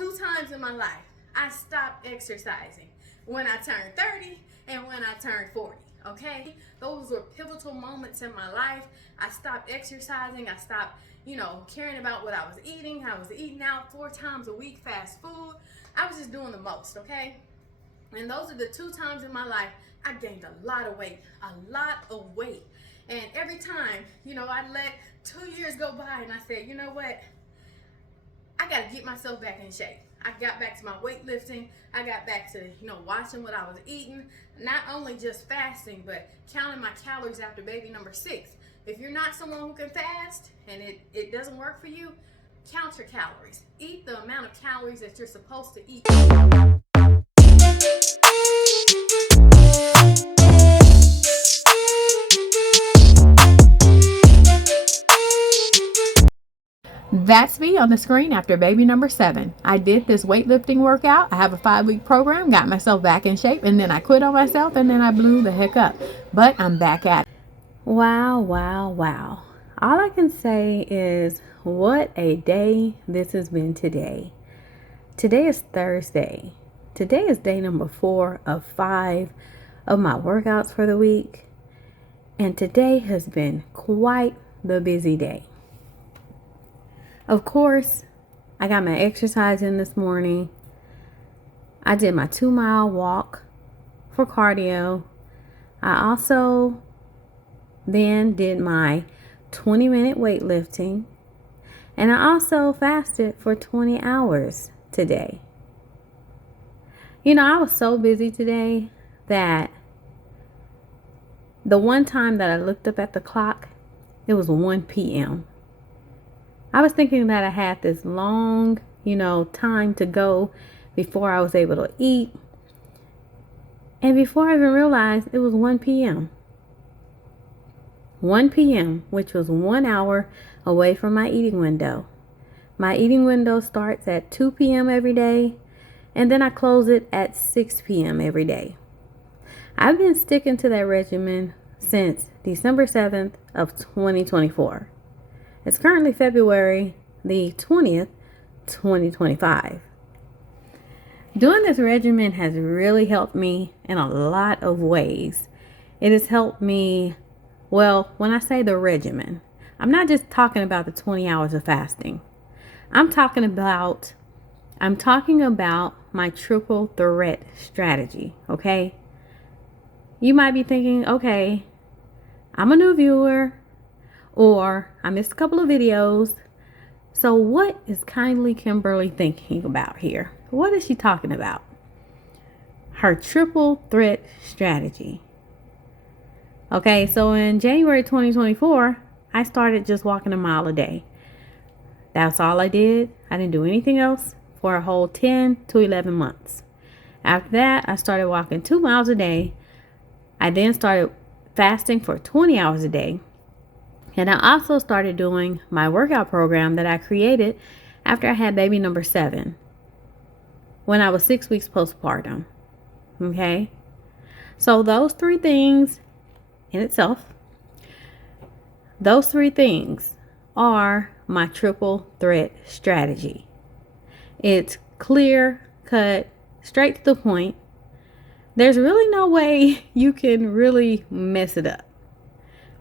two times in my life I stopped exercising: when I turned 30 and when I turned 40. Okay, those were pivotal moments in my life. I stopped exercising. I stopped, caring about what I was eating. I was eating out 4 times a week, fast food. I was just doing the most. Okay, and those are the 2 times in my life I gained a lot of weight, And every time, I'd let 2 years go by and I said, you know what? I got to get myself back in shape. I got back to my weightlifting. I got back to, watching what I was eating. Not only just fasting, but counting my calories after baby number 6. If you're not someone who can fast and it doesn't work for you, count your calories. Eat the amount of calories that you're supposed to eat. That's me on the screen after baby number 7. I did this weightlifting workout. I have a 5-week program, got myself back in shape, and then I quit on myself, and then I blew the heck up. But I'm back at it. Wow. All I can say is, what a day this has been today. Today is Thursday. Today is day number 4 of 5 of my workouts for the week. And today has been quite the busy day. Of course, I got my exercise in this morning. I did my 2-mile walk for cardio. I also then did my 20-minute weightlifting. And I also fasted for 20 hours today. I was so busy today that the one time that I looked up at the clock, it was 1 p.m. I was thinking that I had this long, time to go before I was able to eat. And before I even realized, it was 1 p.m. 1 p.m., which was 1 hour away from my eating window. My eating window starts at 2 p.m. every day, and then I close it at 6 p.m. every day. I've been sticking to that regimen since December 7th of 2024. It's currently February the 20th, 2025. Doing this regimen has really helped me in a lot of ways. It has helped me, when I say the regimen, I'm not just talking about the 20 hours of fasting. I'm talking about my triple threat strategy, okay? You might be thinking, okay, I'm a new viewer, or I missed a couple of videos. So what is Kindly Kimberly thinking about here? What is she talking about? Her triple threat strategy. Okay, so in January 2024, I started just walking a mile a day. That's all I did. I didn't do anything else for a whole 10 to 11 months. After that, I started walking 2 miles a day. I then started fasting for 20 hours a day. And I also started doing my workout program that I created after I had baby number 7, when I was 6 weeks postpartum. Okay? So those 3 things in itself, those 3 things are my triple threat strategy. It's clear cut, straight to the point. There's really no way you can really mess it up.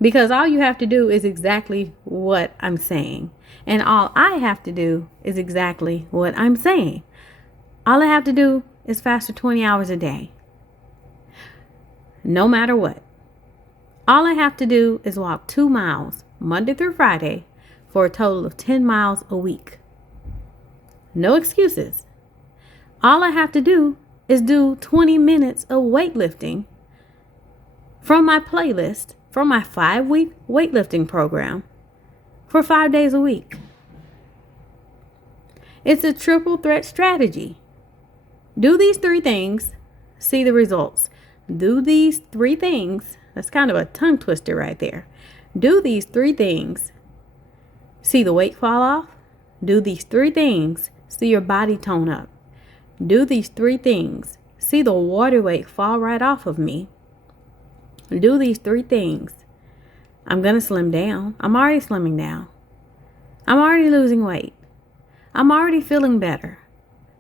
Because all you have to do is exactly what I'm saying. And all I have to do is exactly what I'm saying. All I have to do is fast for 20 hours a day. No matter what. All I have to do is walk 2 miles Monday through Friday for a total of 10 miles a week. No excuses. All I have to do is do 20 minutes of weightlifting from my playlist, from my 5-week weightlifting program, for 5 days a week. It's a triple threat strategy. Do these 3 things, see the results. Do these 3 things. That's kind of a tongue twister right there. Do these 3 things, see the weight fall off. Do these 3 things, see your body tone up. Do these 3 things, see the water weight fall right off of me. Do these 3 things. I'm going to slim down. I'm already slimming down. I'm already losing weight. I'm already feeling better.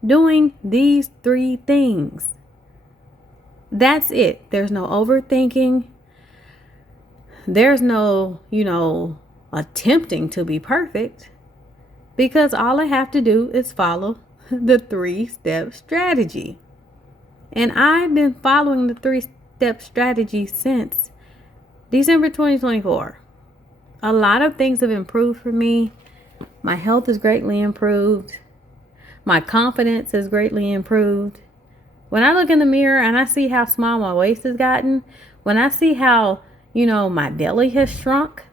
doing these 3 things. That's it. There's no overthinking. There's no, attempting to be perfect, because all I have to do is follow the 3-step strategy. And I've been following the 3-step strategy since December 2024. A lot of things have improved for me. My health has greatly improved. My confidence has greatly improved. When I look in the mirror and I see how small my waist has gotten, when I see how, my belly has shrunk,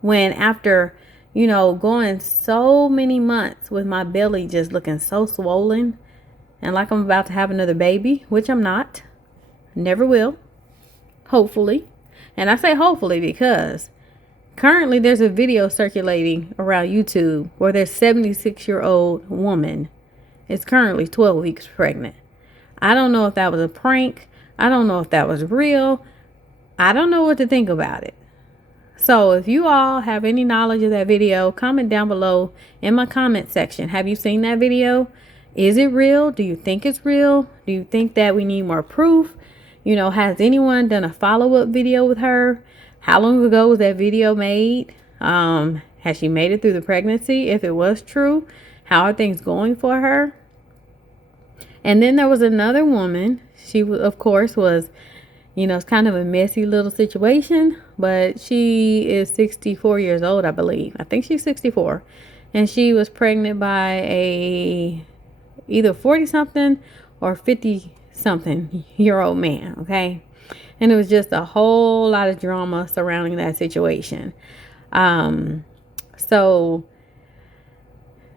when after, going so many months with my belly just looking so swollen and like I'm about to have another baby, which I'm not, never will, hopefully. And I say hopefully because currently there's a video circulating around YouTube where this 76-year-old woman is currently 12 weeks pregnant. I don't know if that was a prank. I don't know if that was real. I don't know what to think about it. So if you all have any knowledge of that video, comment down below in my comment section. Have you seen that video? Is it real? Do you think it's real? Do you think that we need more proof? Has anyone done a follow-up video with her? How long ago was that video made? Has she made it through the pregnancy? If it was true, how are things going for her? And then there was another woman. She, of course, was, it's kind of a messy little situation, but she is 64 years old, I believe. I think she's 64. And she was pregnant by either 40-something or 50-something year old man, okay? And it was just a whole lot of drama surrounding that situation. So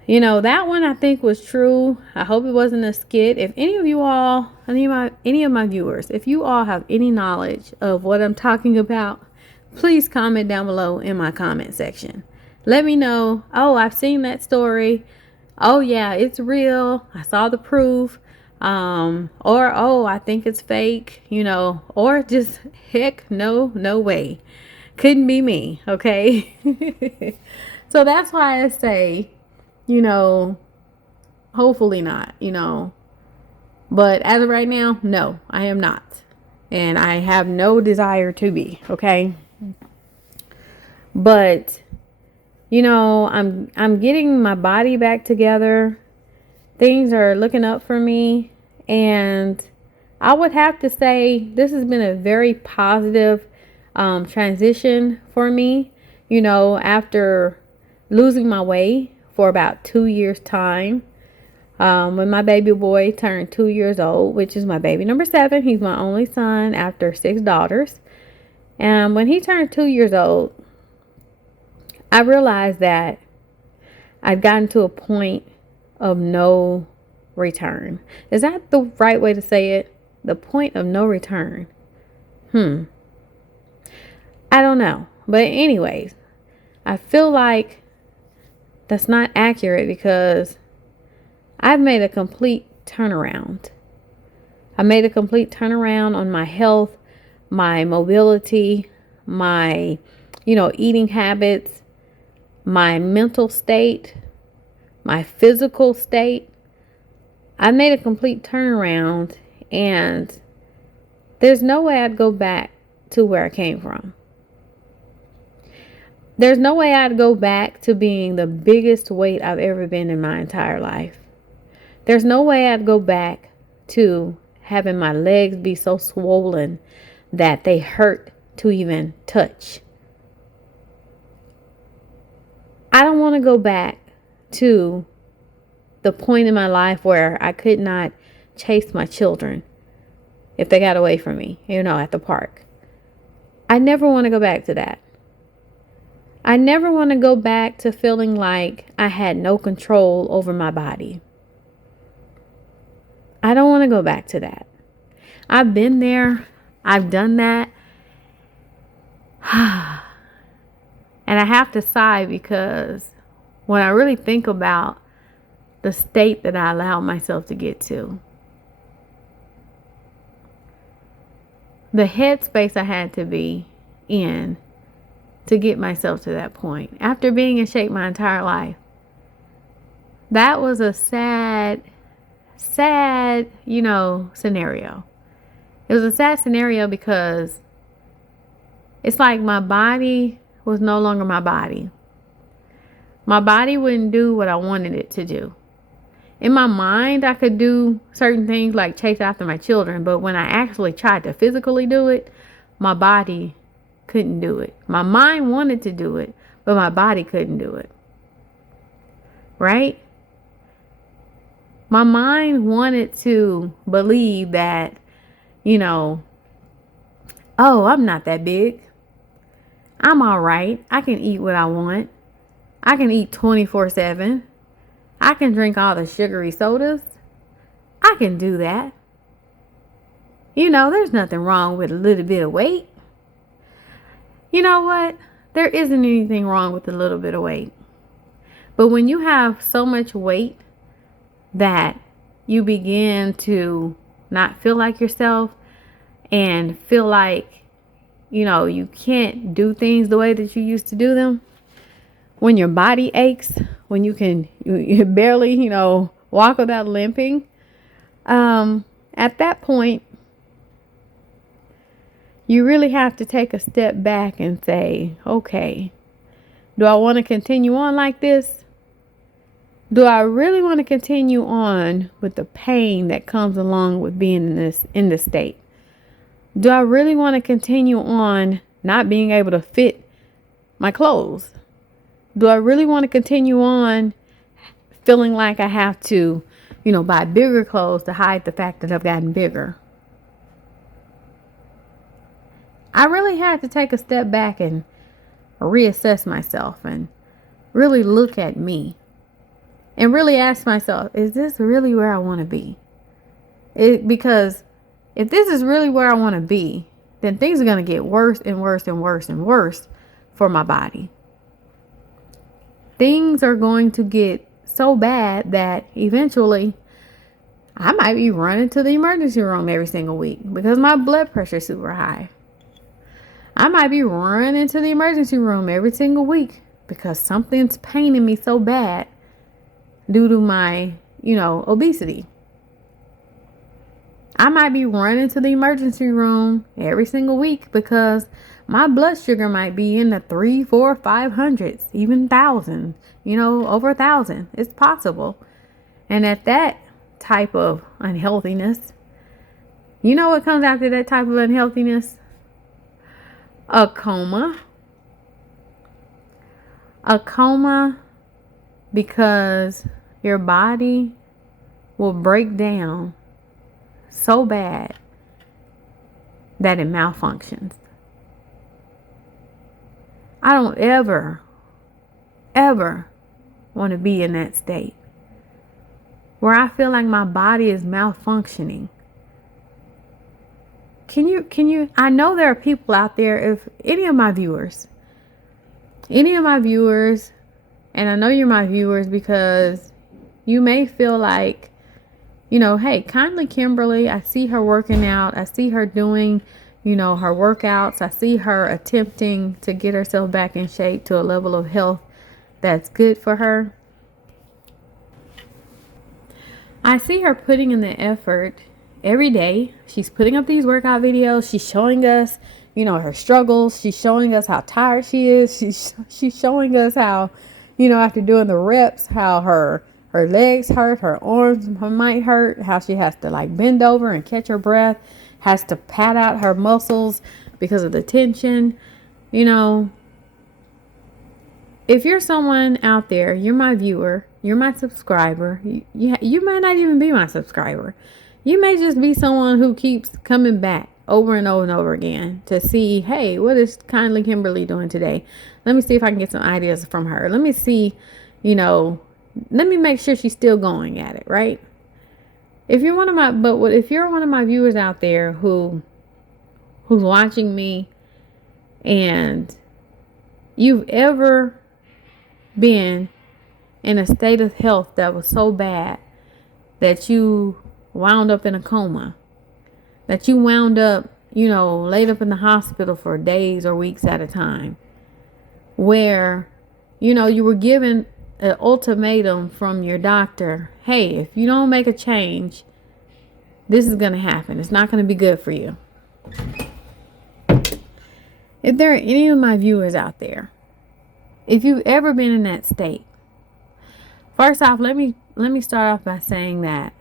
that one I think was true. I hope it wasn't a skit. If any of you all, any of my viewers, if you all have any knowledge of what I'm talking about, please comment down below in my comment section. Let me know, oh, I've seen that story. Oh yeah, it's real. I saw the proof. Or, oh, I think it's fake, or just heck, no way. Couldn't be me. Okay. So that's why I say, hopefully not, but as of right now, no, I am not. And I have no desire to be. Okay. But, I'm getting my body back together. Things are looking up for me. And I would have to say this has been a very positive transition for me, after losing my way for about 2 years time. When my baby boy turned 2 years old, which is my baby number 7, he's my only son after 6 daughters. And when he turned 2 years old, I realized that I'd gotten to a point of no return. Is that the right way to say it? The point of no return. I don't know. But anyways, I feel like that's not accurate because I've made a complete turnaround. I made a complete turnaround on my health, my mobility, my, eating habits, my mental state, my physical state. I made a complete turnaround, and there's no way I'd go back to where I came from. There's no way I'd go back to being the biggest weight I've ever been in my entire life. There's no way I'd go back to having my legs be so swollen that they hurt to even touch. I don't want to go back to the point in my life where I could not chase my children if they got away from me, at the park. I never want to go back to that. I never want to go back to feeling like I had no control over my body. I don't want to go back to that. I've been there. I've done that. And I have to sigh because when I really think about the state that I allowed myself to get to, the headspace I had to be in to get myself to that point after being in shape my entire life, that was a sad sad, scenario. It was a sad scenario because it's like my body was no longer my body. My body wouldn't do what I wanted it to do. In my mind, I could do certain things like chase after my children, but when I actually tried to physically do it, my body couldn't do it. My mind wanted to do it, but my body couldn't do it. Right? My mind wanted to believe that, oh, I'm not that big. I'm all right. I can eat what I want. I can eat 24/7. I can drink all the sugary sodas. I can do that. There's nothing wrong with a little bit of weight. You know what? There isn't anything wrong with a little bit of weight. But when you have so much weight that you begin to not feel like yourself and feel like, you can't do things the way that you used to do them, when your body aches, when you barely, walk without limping, at that point, you really have to take a step back and say, okay, do I want to continue on like this? Do I really want to continue on with the pain that comes along with being in this state? Do I really want to continue on not being able to fit my clothes? Do I really want to continue on feeling like I have to, buy bigger clothes to hide the fact that I've gotten bigger? I really had to take a step back and reassess myself and really look at me and really ask myself, is this really where I want to be? Because if this is really where I want to be, then things are going to get worse and worse and worse and worse for my body. Things are going to get so bad that eventually I might be running to the emergency room every single week because my blood pressure is super high. I might be running to the emergency room every single week because something's paining me so bad due to my, obesity. I might be running to the emergency room every single week because my blood sugar might be in the 300, 400, 500s, even 1,000, over 1,000. It's possible. And at that type of unhealthiness, what comes after that type of unhealthiness? A coma. A coma because your body will break down so bad that it malfunctions. I don't ever want to be in that state where I feel like my body is malfunctioning. Can you, I know there are people out there, if any of my viewers, and I know you're my viewers because you may feel like, hey, kindly Kimberly, I see her working out. I see her doing, her workouts. I see her attempting to get herself back in shape to a level of health that's good for her. I see her putting in the effort every day. She's putting up these workout videos. She's showing us, her struggles. She's showing us how tired she is. She's showing us how, after doing the reps, how her legs hurt, her arms might hurt, how she has to bend over and catch her breath, has to pat out her muscles because of the tension. If you're someone out there, you're my viewer, you're my subscriber, you might not even be my subscriber. You may just be someone who keeps coming back over and over and over again to see, hey, what is kindly Kimberly doing today? Let me see if I can get some ideas from her. Let me see, let me make sure she's still going at it, right? If you're one of my viewers out there who's watching me and you've ever been in a state of health that was so bad that you wound up in a coma, that you wound up, laid up in the hospital for days or weeks at a time, where, you were given an ultimatum from your doctor. Hey, if you don't make a change, this is going to happen. It's not going to be good for you. If there are any of my viewers out there, if you've ever been in that state, first off, let me start off by saying that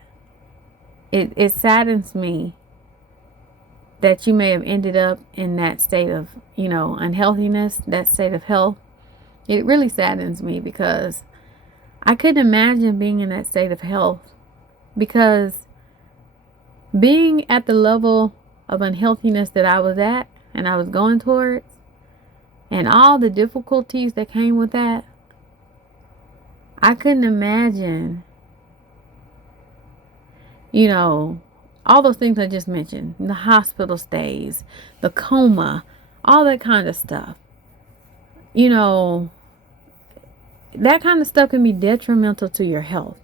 it saddens me that you may have ended up in that state of, unhealthiness, that state of health. It really saddens me because I couldn't imagine being in that state of health, because being at the level of unhealthiness that I was at and I was going towards, and all the difficulties that came with that, I couldn't imagine, all those things I just mentioned, the hospital stays, the coma, all that kind of stuff. That kind of stuff can be detrimental to your health.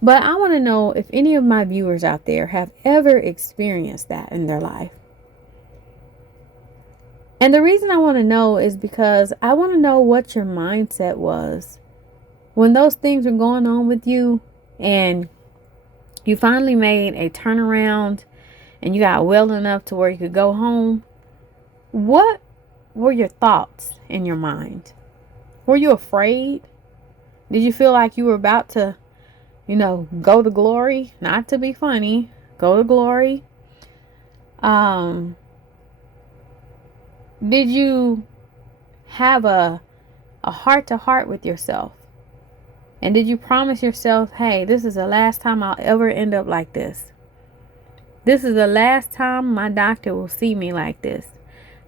But I want to know if any of my viewers out there have ever experienced that in their life. And the reason I want to know is because I want to know what your mindset was when those things were going on with you and you finally made a turnaround and you got well enough to where you could go home. What were your thoughts in your mind? Were you afraid? Did you feel like you were about to, go to glory? Not to be funny, go to glory. Did you have a heart to heart with yourself? And did you promise yourself, hey, this is the last time I'll ever end up like this? This is the last time my doctor will see me like this.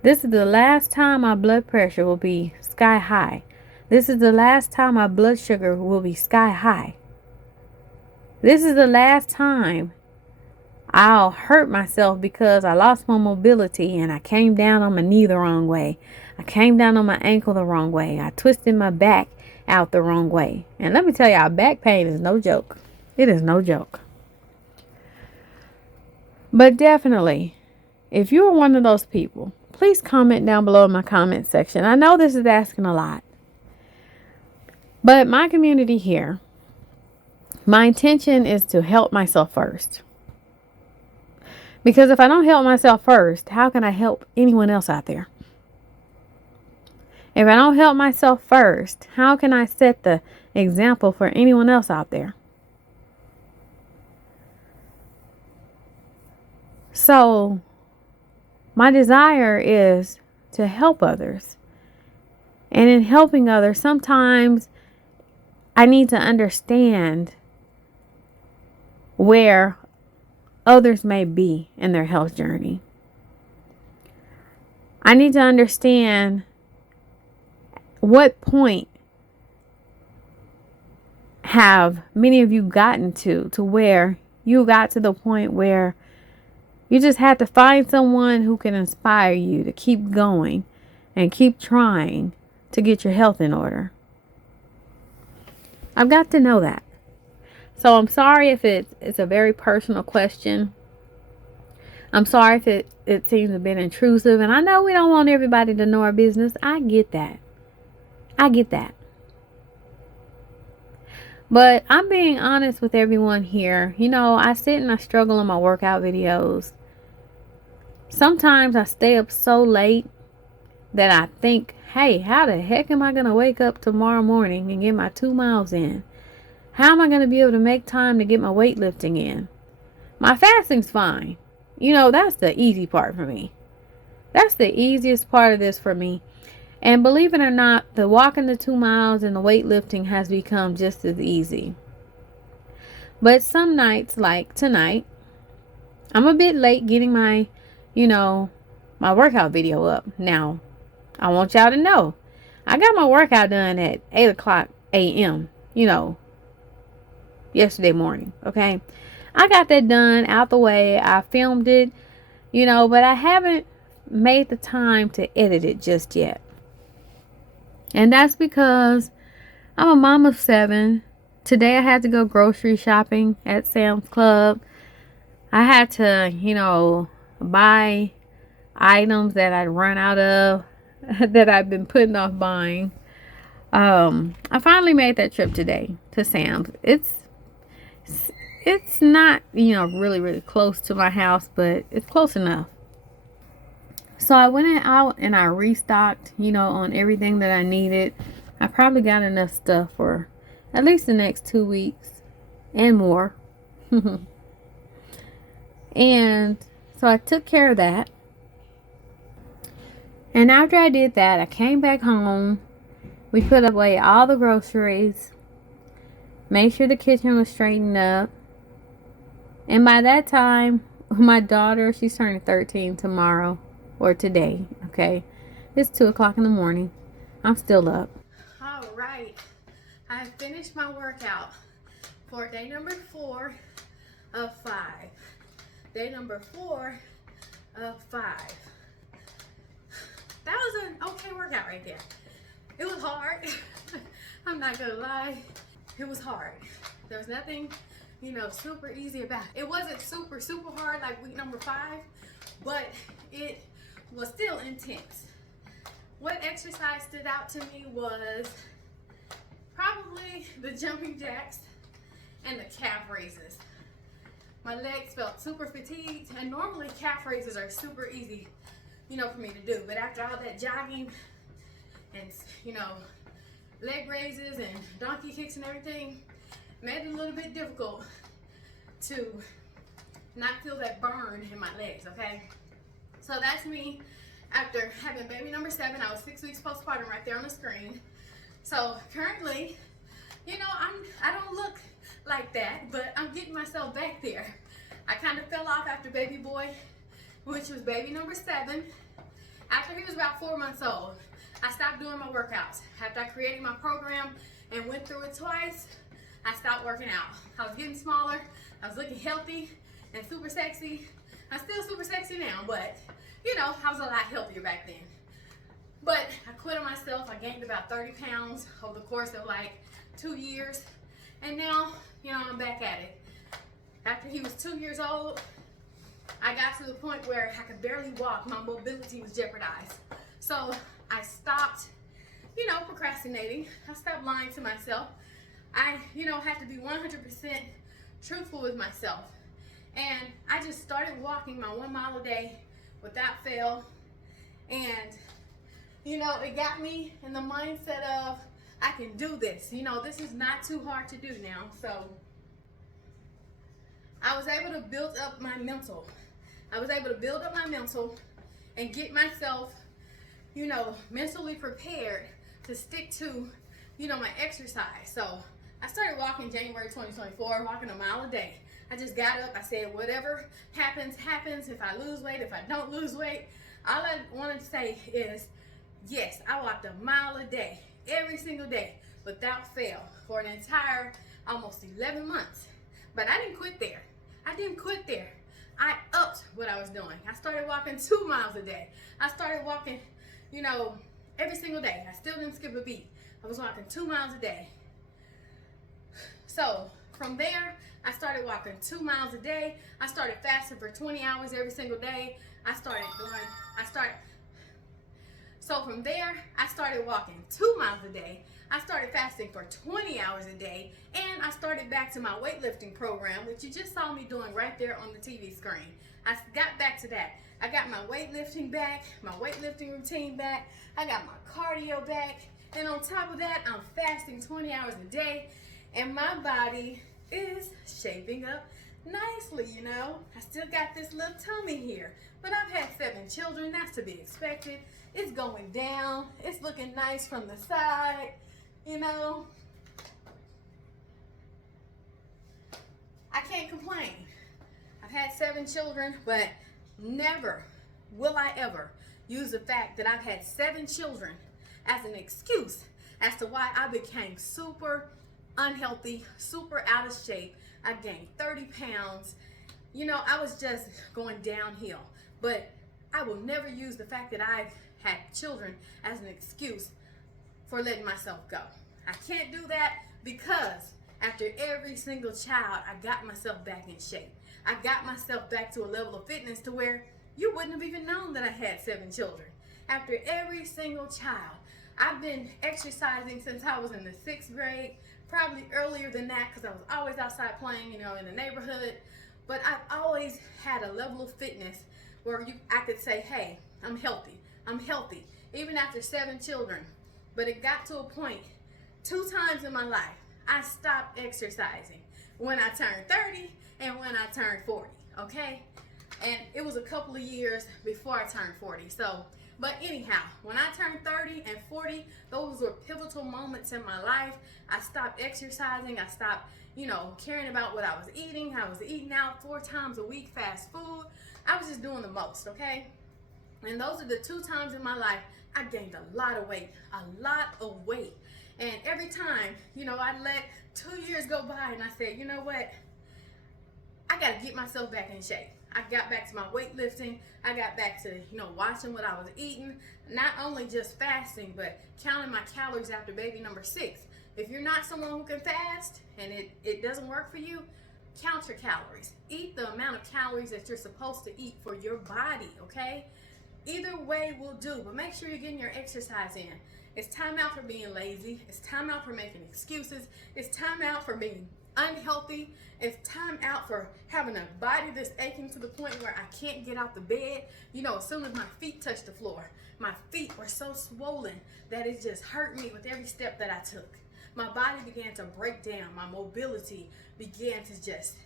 This is the last time my blood pressure will be sky high. This is the last time my blood sugar will be sky high. This is the last time I'll hurt myself because I lost my mobility and I came down on my knee the wrong way. I came down on my ankle the wrong way. I twisted my back out the wrong way. And let me tell y'all, back pain is no joke. It is no joke. But definitely, if you're one of those people, please comment down below in my comment section. I know this is asking a lot. But my community here, my intention is to help myself first. Because if I don't help myself first, how can I help anyone else out there? If I don't help myself first, how can I set the example for anyone else out there? So, my desire is to help others. And in helping others, sometimes I need to understand where others may be in their health journey. I need to understand what point have many of you gotten to where you got to the point where you just had to find someone who can inspire you to keep going and keep trying to get your health in order. I've got to know that. So I'm sorry if it's a very personal question. I'm sorry if it seems a bit intrusive. And I know we don't want everybody to know our business. I get that. But I'm being honest with everyone here. I sit and I struggle on my workout videos. Sometimes I stay up so late that I think, hey, how the heck am I going to wake up tomorrow morning and get my 2 miles in? How am I going to be able to make time to get my weightlifting in? My fasting's fine. That's the easy part for me. That's the easiest part of this for me. And believe it or not, the walking the 2 miles and the weightlifting has become just as easy. But some nights, like tonight, I'm a bit late getting my workout video up. Now, I want y'all to know, I got my workout done at 8 o'clock a.m., yesterday morning, okay? I got that done out the way. I filmed it, but I haven't made the time to edit it just yet. And that's because I'm a mom of 7. Today I had to go grocery shopping at Sam's Club. I had to, buy items that I'd run out of that I've been putting off buying. I finally made that trip today to Sam's. It's not, really, really close to my house, but it's close enough. So I went out and I restocked, on everything that I needed. I probably got enough stuff for at least the next 2 weeks and more. And so I took care of that. And after I did that, I came back home. We put away all the groceries, made sure the kitchen was straightened up. And by that time, my daughter, she's turning 13 tomorrow or today, okay? It's 2 o'clock in the morning. I'm still up. All right. I finished my workout for day number 4 of 5. Day number 4 of 5. That was an okay workout right there. It was hard. I'm not gonna lie. It was hard. There was nothing, super easy about it. It wasn't super hard like week number 5, but it was still intense. What exercise stood out to me was probably the jumping jacks and the calf raises. My legs felt super fatigued, and normally calf raises are super easy, for me to do. But after all that jogging and, leg raises and donkey kicks and everything, made it a little bit difficult to not feel that burn in my legs, okay? So that's me after having baby number 7. I was 6 weeks postpartum right there on the screen. So currently, I don't look like that, but I'm getting myself back there. I kind of fell off after baby boy, which was baby number 7. After he was about 4 months old, I stopped doing my workouts. After I created my program and went through it twice, I stopped working out. I was getting smaller, I was looking healthy and super sexy. I'm still super sexy now, but I was a lot healthier back then. But I quit on myself. I gained about 30 pounds over the course of like 2 years. And now, I'm back at it. After he was 2 years old, I got to the point where I could barely walk. My mobility was jeopardized. So I stopped, procrastinating. I stopped lying to myself. I, had to be 100% truthful with myself. And I just started walking my 1 mile a day without fail. And, it got me in the mindset of, I can do this. This is not too hard to do now. So I was able to build up my mental. And get myself, mentally prepared to stick to, my exercise. So I started walking January 2024, walking 1 mile a day. I just got up, I said, whatever happens, happens. If I lose weight, if I don't lose weight, all I wanted to say is, yes, I walked 1 mile a day, every single day, without fail, for an entire almost 11 months. But I didn't quit there. I upped what I was doing. I started walking 2 miles a day. I started walking, every single day. I still didn't skip a beat. I was walking 2 miles a day. So from there, I started walking 2 miles a day. I started fasting for 20 hours every single day. So from there, I started walking 2 miles a day. I started fasting for 20 hours a day, and I started back to my weightlifting program, which you just saw me doing right there on the TV screen. I got back to that. I got my weightlifting back, my weightlifting routine back. I got my cardio back, and on top of that, I'm fasting 20 hours a day, and my body is shaping up nicely, I still got this little tummy here, but I've had 7 children. That's to be expected. It's going down. It's looking nice from the side, I can't complain. I've had 7 children, but never will I ever use the fact that I've had 7 children as an excuse as to why I became super unhealthy, super out of shape. I gained 30 pounds. I was just going downhill. But I will never use the fact that I've had children as an excuse for letting myself go. I can't do that because after every single child, I got myself back in shape. I got myself back to a level of fitness to where you wouldn't have even known that I had 7 children. After every single child, I've been exercising since I was in the 6th grade, probably earlier than that because I was always outside playing, in the neighborhood. But I've always had a level of fitness where I could say, hey, I'm healthy. I'm healthy, even after 7 children. But it got to a point, 2 times in my life, I stopped exercising. When I turned 30 and when I turned 40, okay? And it was a couple of years before I turned 40. But anyhow, when I turned 30 and 40, those were pivotal moments in my life. I stopped exercising. I stopped, caring about what I was eating. I was eating out 4 times a week, fast food. I was just doing the most, okay? And those are the 2 times in my life I gained a lot of weight. And every time, I let 2 years go by and I said, you know what? I got to get myself back in shape. I got back to my weightlifting. I got back to, watching what I was eating. Not only just fasting, but counting my calories after baby number 6. If you're not someone who can fast and it doesn't work for you, count your calories. Eat the amount of calories that you're supposed to eat for your body, okay? Either way will do, but make sure you're getting your exercise in. It's time out for being lazy. It's time out for making excuses. It's time out for being unhealthy. It's time out for having a body that's aching to the point where I can't get out the bed. As soon as my feet touched the floor, my feet were so swollen that it just hurt me with every step that I took. My body began to break down. My mobility began to just,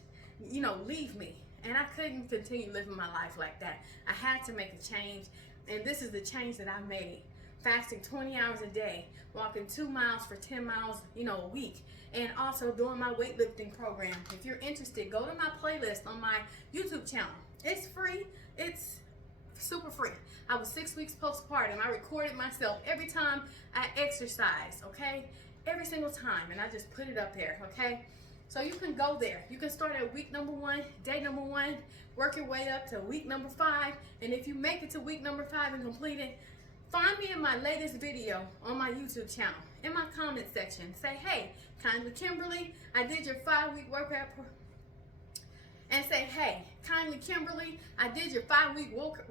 leave me. And I couldn't continue living my life like that. I had to make a change. And this is the change that I made. Fasting 20 hours a day, walking 2 miles for 10 miles, a week, and also doing my weightlifting program. If you're interested, go to my playlist on my YouTube channel. It's free. It's super free. I was 6 weeks postpartum. I recorded myself every time I exercise, okay? Every single time. And I just put it up there, okay? So you can go there. You can start at week number 1, day number 1, work your way up to week number 5. And if you make it to week number 5 and complete it, find me in my latest video on my YouTube channel. In my comment section, say, hey, kindly Kimberly, I did your 5-week workout. And say, hey, kindly Kimberly, I did your 5-week workout.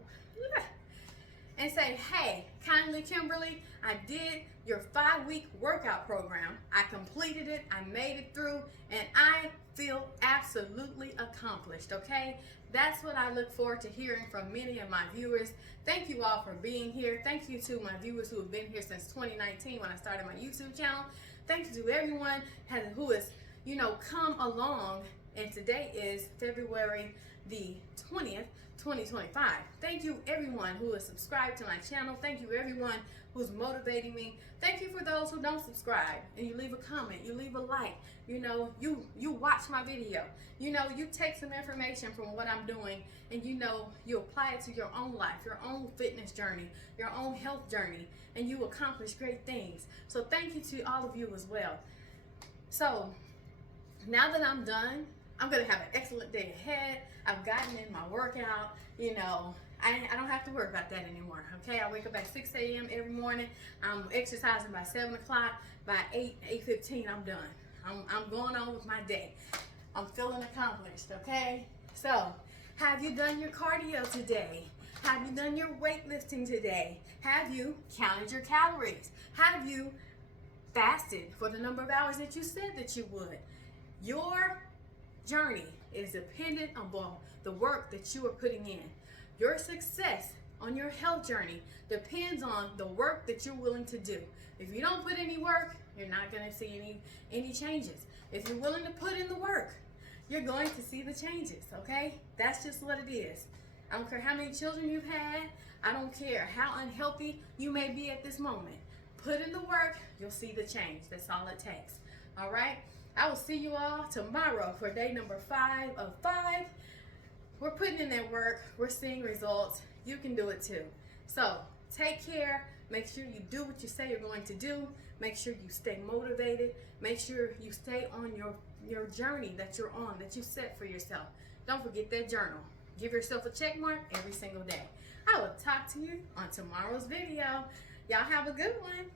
And say, hey, kindly Kimberly, I did your 5-week workout program. I completed it, I made it through, and I feel absolutely accomplished, okay? That's what I look forward to hearing from many of my viewers. Thank you all for being here. Thank you to my viewers who have been here since 2019 when I started my YouTube channel. Thank you to everyone who has, come along. And today is February the 20th, 2025. Thank you everyone who is subscribed to my channel. Thank you everyone who's motivating me. Thank you for those who don't subscribe and you leave a comment, you leave a like, you watch my video. You take some information from what I'm doing and you apply it to your own life, your own fitness journey, your own health journey, and you accomplish great things. So thank you to all of you as well. So now that I'm done, I'm going to have an excellent day ahead. I've gotten in my workout. I don't have to worry about that anymore. Okay, I wake up at 6 a.m. every morning. I'm exercising by 7 o'clock. By 8:15, I'm done. I'm going on with my day. I'm feeling accomplished, okay? So, have you done your cardio today? Have you done your weightlifting today? Have you counted your calories? Have you fasted for the number of hours that you said that you would? Your journey is dependent upon the work that you are putting in. Your success on your health journey depends on the work that you're willing to do. If you don't put any work, you're not going to see any changes. If you're willing to put in the work, you're going to see the changes, okay? That's just what it is. I don't care how many children you've had. I don't care how unhealthy you may be at this moment. Put in the work, you'll see the change. That's all it takes. All right? I will see you all tomorrow for day number 5 of 5. We're putting in that work. We're seeing results. You can do it too. So take care. Make sure you do what you say you're going to do. Make sure you stay motivated. Make sure you stay on your journey that you're on, that you set for yourself. Don't forget that journal. Give yourself a check mark every single day. I will talk to you on tomorrow's video. Y'all have a good one.